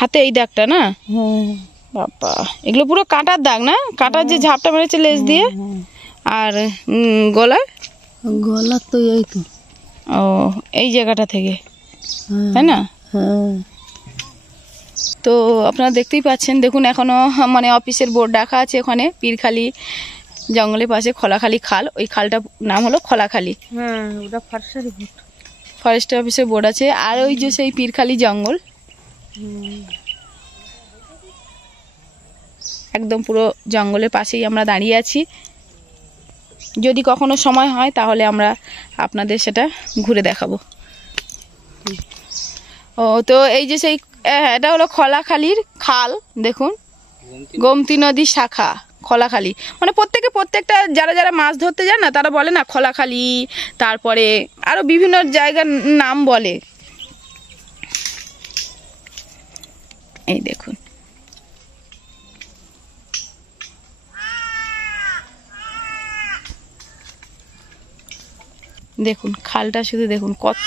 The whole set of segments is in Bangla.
হাতে এই দাগটা না? বাবা, এগুলো পুরো কাটার দাগ না? কাটার যে ঝাপটা মেরেছে লেজ দিয়ে। আর গলায়? গলা তো এই তো। ও, এই জায়গাটা থেকে, তাই না? তো আপনারা দেখতেই পাচ্ছেন, দেখুন এখনো মানে অফিসের বোর্ড রাখা আছে ওখানে, পীরখালি জঙ্গলের পাশে খোলাখালি খাল, ওই খালটার নাম হলো খোলাখালি। ওটা ফরেস্ট অফিসের বোর্ড আছে। আর ওই যে সেই পীরখালি জঙ্গল, একদম পুরো জঙ্গলের পাশেই আমরা দাঁড়িয়ে আছি। যদি কখনো সময় হয় তাহলে আমরা আপনাদের সেটা ঘুরে দেখাবো। ও, তো এই যে সেই এটা হলো খোলাখালির খাল, দেখুন গোমতী নদীর শাখা খোলাখালি। মানে প্রত্যেকটা যারা যারা মাছ ধরতে যায় না, তারা বলে না খোলাখালি, তারপরে আরো বিভিন্ন জায়গার নাম বলে। এই দেখুন, দেখুন খালটা শুধু দেখুন, কত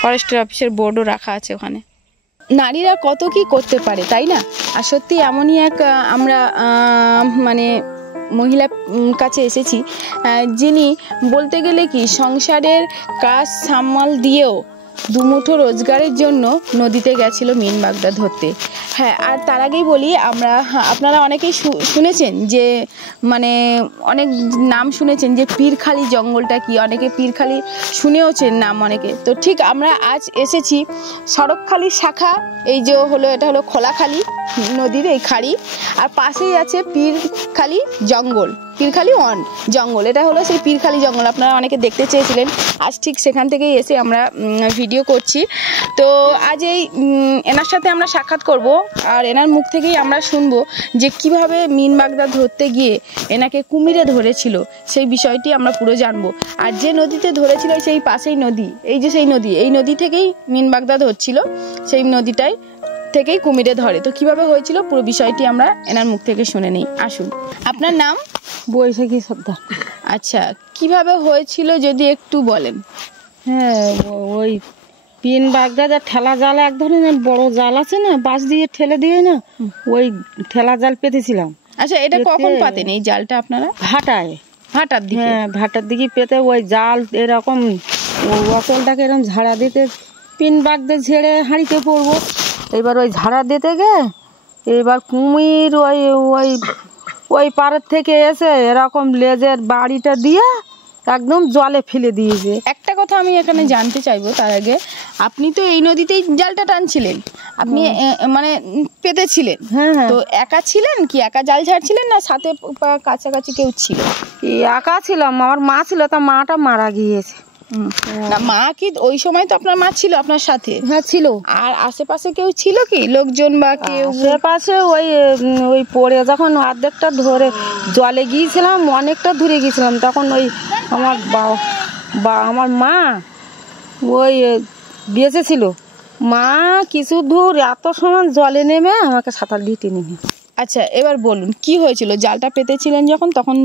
ফরেস্টের অফিসের বোর্ডও রাখা আছে ওখানে। নারীরা কত কি করতে পারে, তাই না? আর সত্যি এমনই এক আমরা মানে মহিলা কাছে এসেছি, যিনি বলতে গেলে কি সংসারের কাজ সামাল দিয়েও দুমুঠো রোজগারের জন্য নদীতে গেছিল মিন বাগদা ধরতে। হ্যাঁ, আর তার আগেই বলি, আপনারা অনেকেই শুনেছেন যে মানে অনেক নাম শুনেছেন যে পীরখালি জঙ্গলটা কি, অনেকে পীরখালি শুনেওছেন নাম অনেকে। তো ঠিক আমরা আজ এসেছি সড়কখালি শাখা, এই যে হলো এটা হলো খোলাখালি নদীর এই খাড়ি, আর পাশেই আছে পীরখালি জঙ্গল, পীরখালি ওয়ান জঙ্গল। এটা হলো সেই পীরখালি জঙ্গল, আপনারা অনেকে দেখতে চেয়েছিলেন। আজ ঠিক সেখান থেকেই এসে আমরা ভিডিও করছি। তো আজ এই এনার সাথে আমরা সাক্ষাৎ করব, আর এনার মুখ থেকেই আমরা শুনবো যে কিভাবে মিন বাগদা ধরতে গিয়ে এনাকে কুমিরে ধরেছিল, সেই বিষয়টি আমরা পুরো জানবো। আর যে নদীতে ধরেছিল সেই পাশেই নদী, এই যে সেই নদী, এই নদী থেকেই মিন বাগদা ধরছিল, সেই নদীটাই থেকেই কুমিরে ধরে। তো কিভাবে হয়েছিল পুরো বিষয়টি আমরা এনার মুখ থেকে শুনে নিই। আসুন, আপনার নাম? বৈশাখী সর্দার। আচ্ছা, কিভাবে হয়েছিল যদি একটু বলেন। হ্যাঁ, ওই পিন বাগদা যা ঠেলা জাল, এক ধরনের বড় জাল আছে না, বাঁশ দিয়ে ঠেলে দিয়ে না, ওই ঠেলা জাল পেতেছিলাম। আচ্ছা, এটা কখন পাতেন এই জালটা আপনারা? ভাটার দিকে? হ্যাঁ, ভাটার দিকে পেতে ওই জাল এরকম অচলটাকে এরকম ঝাড়া দিতে, পিন বাগদা ঝেড়ে হাঁড়িতে পড়বো। এবার ওই ঝাড়া দিতে গে এবার কুমির ওই ওই ওই পাড়ের থেকে এসে এরকম লেজের বাড়িটা দিয়ে একদম জলে ফেলে দিয়েছে। একটা কথা আমি এখানে জানতে চাইবো তার আগে, আপনি তো এই নদীতেই জালটা টানছিলেন, আপনি মানে পেতেছিলেন? হ্যাঁ। তো একা ছিলেন কি, একা জাল ঝাড়ছিলেন না সাথে কাছাকাছি কেউ ছিল? একা ছিলাম, আমার মা ছিল, তা মাটা মারা গিয়েছে। না, মা কি ওই সময় তো আপনার মা ছিল আপনার সাথে? হ্যাঁ, ছিল। আর আশেপাশে কেউ ছিল কি, লোকজন বা কেউ? আশেপাশে ওই পড়ে যখন অর্ধেকটা ধরে জলে গিয়েছিলাম, অনেকটা দূরে গিয়েছিলাম, তখন ওই আমার মা ওই বেঁচে ছিল। মা কিছু দূর এত সময় জলে নেমে আমাকে সাঁতার দিয়ে টেনে নিয়ে। আচ্ছা, এবার বলুন কি হয়েছিল, জালটা পেতেছিলেন যখন, তখন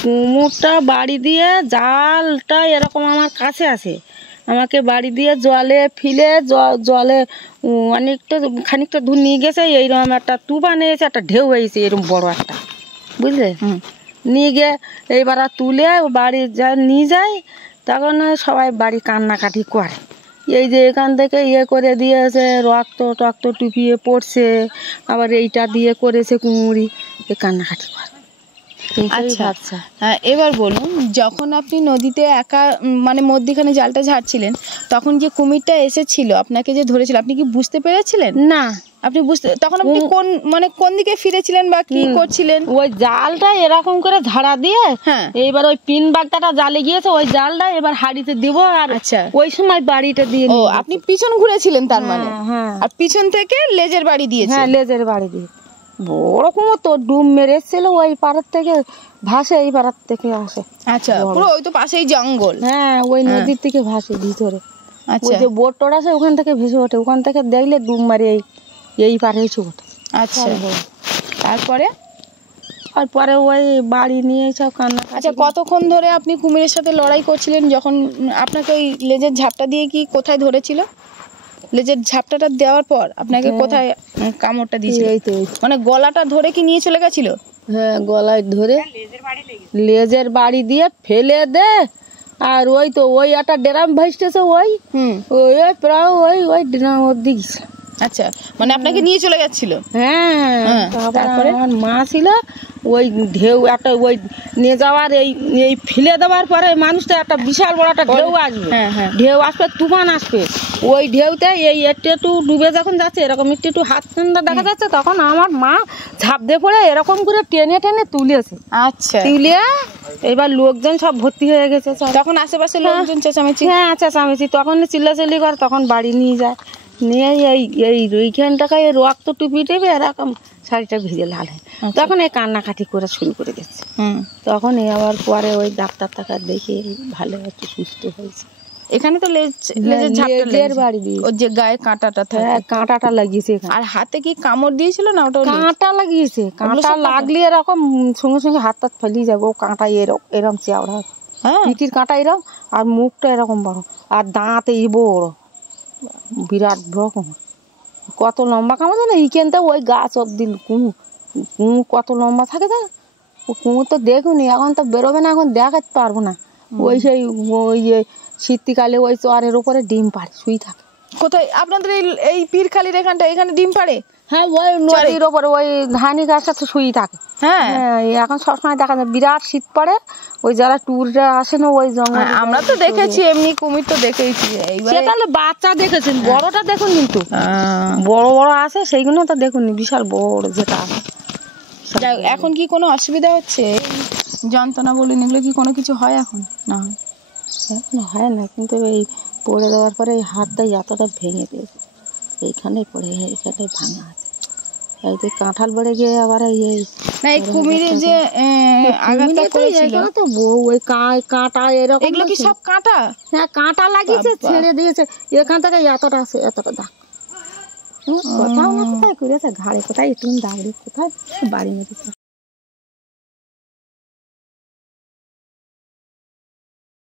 কুমুরটা বাড়ি দিয়ে, জালটা এরকম আমার কাছে আছে, আমাকে বাড়ি দিয়ে জলে ফেলে জলে খানিকটা দূর নিয়ে গেছে। এইরকম একটা তুফান এসে একটা ঢেউ হয়েছে, এরকম বড় একটা, বুঝলে? নিয়ে গিয়ে এইবার তুলে বাড়ি নিয়ে যায়, তখন সবাই বাড়ি কান্নাকাটি করে। এই যে এখান থেকে করে দিয়েছে, রক্ত টুপিয়ে পড়ছে, আবার এইটা দিয়ে করেছে কুমুরি, কান্নাকাটি করে। আচ্ছা, এবার বলুন, যখন আপনি নদীতে একা মানে মধ্যখানে জালটা ঝাড়ছিলেন, তখন যে কুমিরটা এসেছিল আপনাকে যে ধরেছিল, আপনি কি বুঝতে পেরেছিলেন? না, আপনি তখন আপনি কোন দিকে ফিরেছিলেন বা কি করছিলেন? ওই জালটা এরকম করে ঝাড়া দিয়ে, হ্যাঁ, এইবার ওই পিন বাগদাটা জালে গিয়েছে, ওই জালটা এবার হাড়িতে দিব। আর আচ্ছা, ওই সময় বাড়িটা দিয়ে, ও আপনি পিছন ঘুরেছিলেন তার মানে? হ্যাঁ। আর পিছন থেকে লেজের বাড়ি দিয়েছে? হ্যাঁ, লেজের বাড়ি দিয়ে বড় কুমোর তো ডুব মেরেছিল, ওই পাড়ার থেকে ভাসে, এই পাড়ার থেকে আসে। আচ্ছা, পুরো ওই তো পাশেই জঙ্গল? হ্যাঁ, ওই নদীর থেকে ভাসে ভিতরে। আচ্ছা, যে বোট টোট আছে ওখান থেকে ভেসে ওঠে, ওখান থেকে দেখলে ডুব মারে এই পারে এসে ওঠে। আচ্ছা, তারপরে আর পরে ওই বাড়ি নিয়ে সব কান্না। আচ্ছা, কতক্ষণ ধরে আপনি কুমিরের সাথে লড়াই করছিলেন? যখন আপনাকে ওই লেজের ঝাপটা দিয়ে কি কোথায় ধরেছিল? লেজের ঝাপটাটা দেওয়ার পর আপনাকে কোথায় কামড়টা দিয়েছিল? এই তো মানে গলাটা ধরে কি নিয়ে চলে গেছিল? হ্যাঁ, গলায় ধরে লেজের বাড়ি দিয়ে ফেলে দে। আর ওই তো ওই একটা ড্রাম ভাসতেছে, ওই ওই প্রায় ওই ওই ড্রাম অব্দি গেছিল। আচ্ছা, মানে আপনাকে নিয়ে চলে যাচ্ছিল? হ্যাঁ, তারপরে আমার মা ছিল, ওই ঢেউ একটা ওই নিয়ে যাওয়ার এই এই ফেলে দেওয়ার পরে মানুষটা একটা বিশাল বড় একটা ঢেউ আসবে। ঢেউ আসবে, তুফান আসবে। ওই ঢেউতে এই একটু একটু ডুবে যখন যাচ্ছে, এরকম একটু একটু হাত ঠান্ডা দেখা যাচ্ছে, তখন আমার মা ঝাঁপ দিয়ে পড়ে এরকম করে টেনে টেনে তুলেছে। আচ্ছা, তুলে এবার লোকজন সব ভর্তি হয়ে গেছে। তখন আশেপাশে লোকজন চেঁচামেচি? হ্যাঁ, চেঁচামেচি। তখন চিল্লাচিল্লি করে, তখন বাড়ি নিয়ে যায়। নিয়ে এই এই ওইখানটাকে রক্ত টুপি টেপে এরকম শাড়িটা ভিজে লাল হয়। তখন এই কান্নাকাটি করে শুরু করে দিচ্ছে। তখন আবার পরে ওই ডাক্তার টাকার দেখে ভালো একটু সুস্থ হয়েছে। এখানে তো লেজের ঝাপটার বাড়ি দিয়ে ওর যে গায়ে কাঁটাটা থাকে, কাঁটাটা লাগিয়েছে। আর হাতে কি কামড় দিয়েছিল না? ওটা কাঁটা লাগিয়েছে। কাঁটা লাগলে এরকম সঙ্গে সঙ্গে হাত টাত ফেলিয়ে যাবে। ও কাঁটা এরকম চেওড়া, পিঠির কাঁটা এরকম, আর মুখটা এরকম বড়, আর দাঁত এই বড়, বিরাট রকম। কত লম্বা কামড় না এইখানটা, ওই গাছ অব্দি কুমু কুমু কত লম্বা থাকে জানো? ও কুমুর তো দেখুনি, এখন তো বেরোবে না, এখন দেখাতে পারবো না। ওই সেই ওই শীতকালে ওই চরের উপরে ডিম পাড়ে, শুই থাকে। কোথায় আপনাদের এই পীরখালির এখানটা? এখানে ডিম পাড়ে? হ্যাঁ, ওই নদীর ওপরে ওই ধানি গাছটা শুই থাকে। হ্যাঁ, এখন সবসময় দেখা যায়, বিরাট শীত পড়ে। ওই যারা ট্যুররা আসে না ওই জঙ্গলে, আমরা তো দেখেছি, এমনি কুমির তো দেখেছি। তাহলে বাচ্চা দেখেছেন, বড়টা দেখুন, কিন্তু বড় বড় আছে সেইগুলো তো দেখুন, বিশাল বড় যেটা আছে। এখন কি কোনো অসুবিধা হচ্ছে? যন্ত্রণা বলুন, এগুলো কি কোনো কিছু হয় এখন? না, এখন হয় না, কিন্তু এই পড়ে দেওয়ার পরে এই হাতটাই এতটা ভেঙে দিয়েছে। এইখানে পড়ে, এইখানে ভাঙা আছে। এই যে কাঁঠাল বেড়ে গিয়ে আবার এই না, এই কুমিরে যে আঘাতটা করেছিল তো ওই কাঁটা এরকম। এগুলো কি সব কাঁটা? হ্যাঁ, কাঁটা লাগিয়েছে, ছেড়ে দিয়েছে। এখান থেকে এতটা আছে, এতটা দাগ। কোথাও না কোথায় করেছে, ঘাড়ে কোথায়, একটু দাঁড়িয়ে কোথায় বাড়ি মেরেছে।